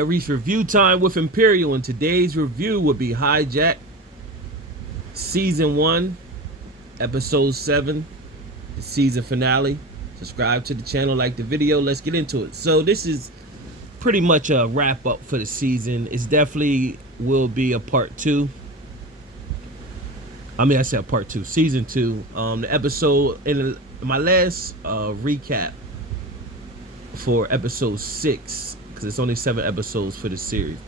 Reach review time with Imperial, and today's review would be Hijack, Season 1, Episode 7, the season finale. Subscribe to the channel, like the video, let's get into it. So this is pretty much a wrap up for the season. It's definitely will be a part 2. I said part 2, Season 2. The episode, in my last recap for Episode 6, because it's only 7 episodes for the series,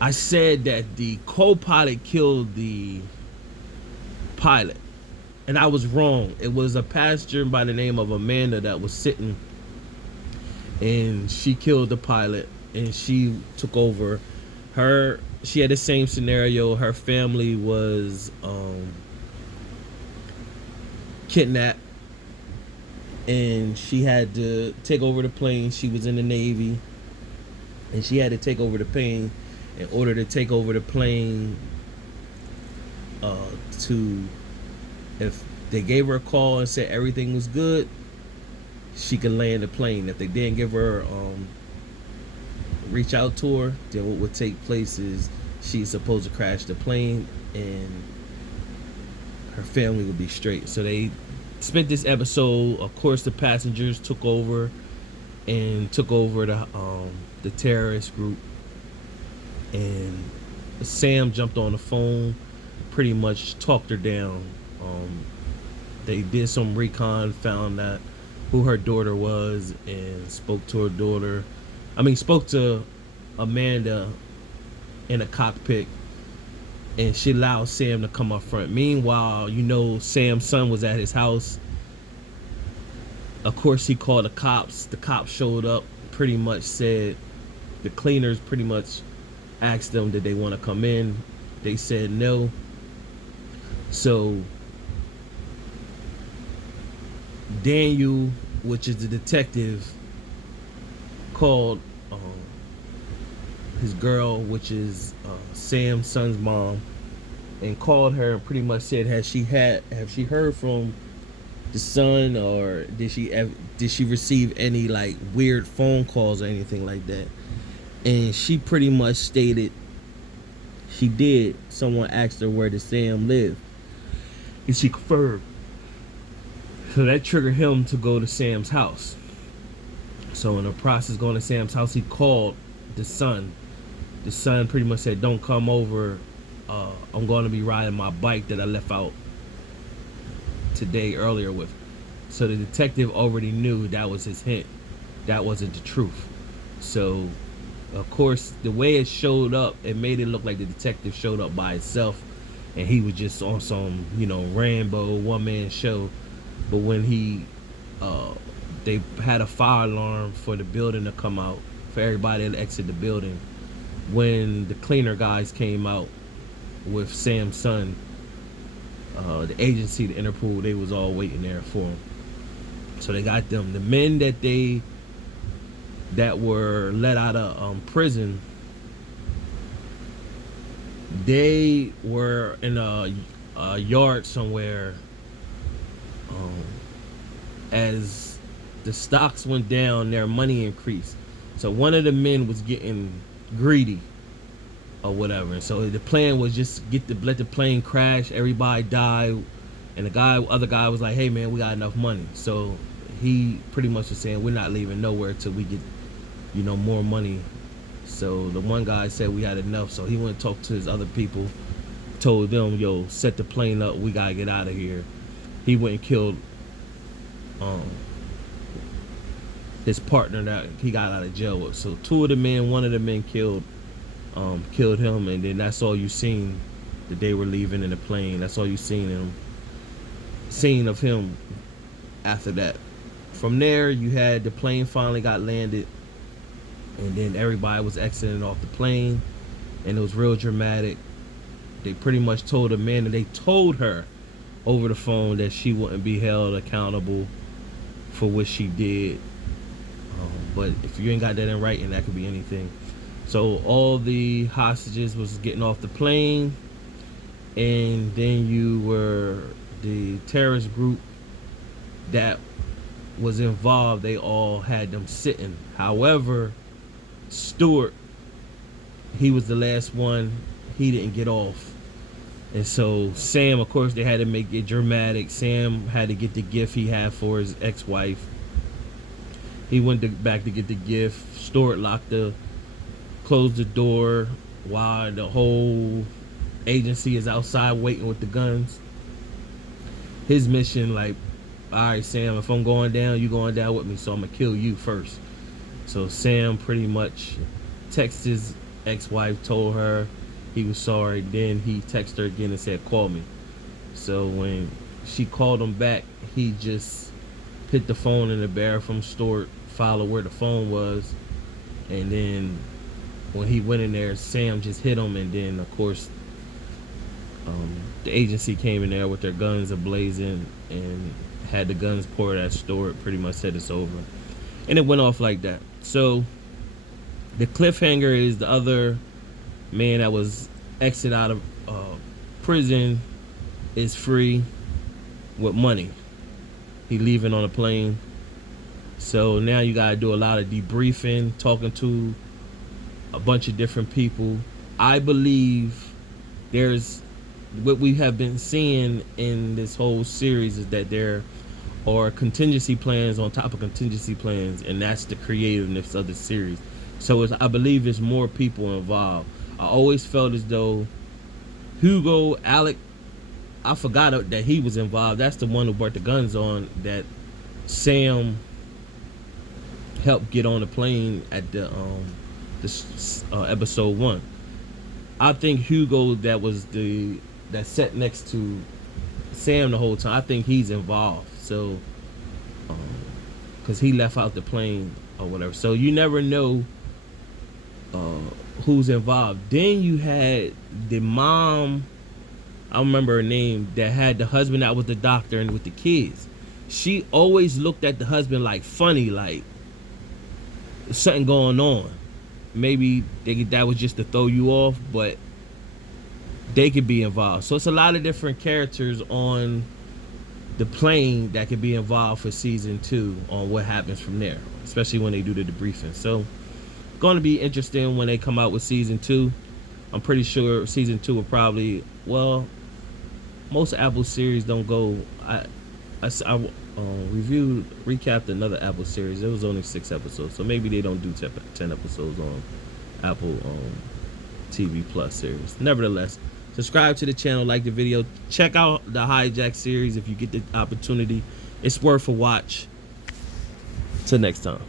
I said that the co-pilot killed the pilot, and I was wrong. It was a passenger by the name of Amanda that was sitting, and she killed the pilot, and she took over. She had the same scenario. Her family was kidnapped, and she had to take over the plane. She was in the Navy, and she had to take over the plane. In order to take over the plane, if they gave her a call and said everything was good, she could land the plane. If they didn't give her reach out to her, then what would take place is she's supposed to crash the plane and her family would be straight. So they spent this episode, of course the passengers took over the terrorist group, and Sam jumped on the phone, pretty much talked her down. They did some recon, found out who her daughter was, and spoke to Amanda in a cockpit, and she allowed Sam to come up front. Meanwhile, Sam's son was at his house. Of course, he called the cops. The cops showed up, pretty much said, the cleaners pretty much asked them, did they want to come in? They said no. So Daniel, which is the detective, called his girl, which is Sam's son's mom, and called her and pretty much said, have she heard from the son, or did she receive any like weird phone calls or anything like that? And she pretty much stated she did. Someone asked her where did Sam live, and she confirmed. So that triggered him to go to Sam's house. So in the process going to Sam's house, he called the son. The son pretty much said, don't come over. I'm going to be riding my bike that I left out today earlier with. So the detective already knew that was his hint. That wasn't the truth. So of course, the way it showed up, it made it look like the detective showed up by himself and he was just on some, Rambo one-man show. But when they had a fire alarm for the building to come out, for everybody to exit the building. When the cleaner guys came out with Sam's son, the agency, the Interpol, they was all waiting there for him. So they got them. The men that were let out of prison, they were in a yard somewhere. As the stocks went down, their money increased. So one of the men was getting greedy or whatever. So the plan was just let the plane crash, everybody die, and the other guy was like, hey man, we got enough money. So he pretty much was saying, we're not leaving nowhere till we get more money. So the one guy said we had enough, so he went and talked to his other people, told them, yo, set the plane up, we gotta get out of here. He went and killed his partner that he got out of jail with. So one of the men killed him, and then that's all you seen that they were leaving in the plane. That's all you seen of him after that. From there, you had the plane finally got landed, and then everybody was exiting off the plane, and it was real dramatic. They pretty much told Amanda, they told her over the phone that she wouldn't be held accountable for what she did. But if you ain't got that in writing, that could be anything. So all the hostages was getting off the plane, and then the terrorist group that was involved, they all had them sitting. However, Stewart he was the last one. He didn't get off. And so Sam, of course, they had to make it dramatic. Sam had to get the gift he had for his ex-wife. He went back to get the gift. Stuart closed the door while the whole agency is outside waiting with the guns. His mission, like, all right, Sam, if I'm going down, you going down with me, so I'm gonna kill you first. So Sam pretty much texted his ex-wife, told her he was sorry. Then he texted her again and said, call me. So when she called him back, he just put the phone in the barrel from Stuart, followed where the phone was, and then when he went in there, Sam just hit him, and then of course the agency came in there with their guns ablazing and had the guns poured at Stuart, pretty much said it's over. And it went off like that. So the cliffhanger is the other man that was exit out of prison is free with money. He leaving on a plane. So now you gotta do a lot of debriefing, talking to a bunch of different people. I believe there's what we have been seeing in this whole series is that there are contingency plans on top of contingency plans, and that's the creativeness of the series. So I believe there's more people involved. I always felt as though Alec, I forgot that he was involved. That's the one who brought the guns on that Sam helped get on the plane at the episode 1. I think Hugo that sat next to Sam the whole time, I think he's involved. So because he left out the plane or whatever. So you never know who's involved. Then you had the mom, I don't remember her name, that had the husband that was the doctor and with the kids. She always looked at the husband like funny, like something going on. Maybe that was just to throw you off, but they could be involved. So it's a lot of different characters on the plane that could be involved for season 2 on what happens from there, especially when they do the debriefing. So going to be interesting when they come out with season 2. I'm pretty sure season 2 will probably, well, most Apple series don't go. I recapped another Apple series. It was only 6 episodes, so maybe they don't do 10 episodes on Apple TV Plus series. Nevertheless, subscribe to the channel, like the video, check out the Hijack series if you get the opportunity. It's worth a watch. Till next time.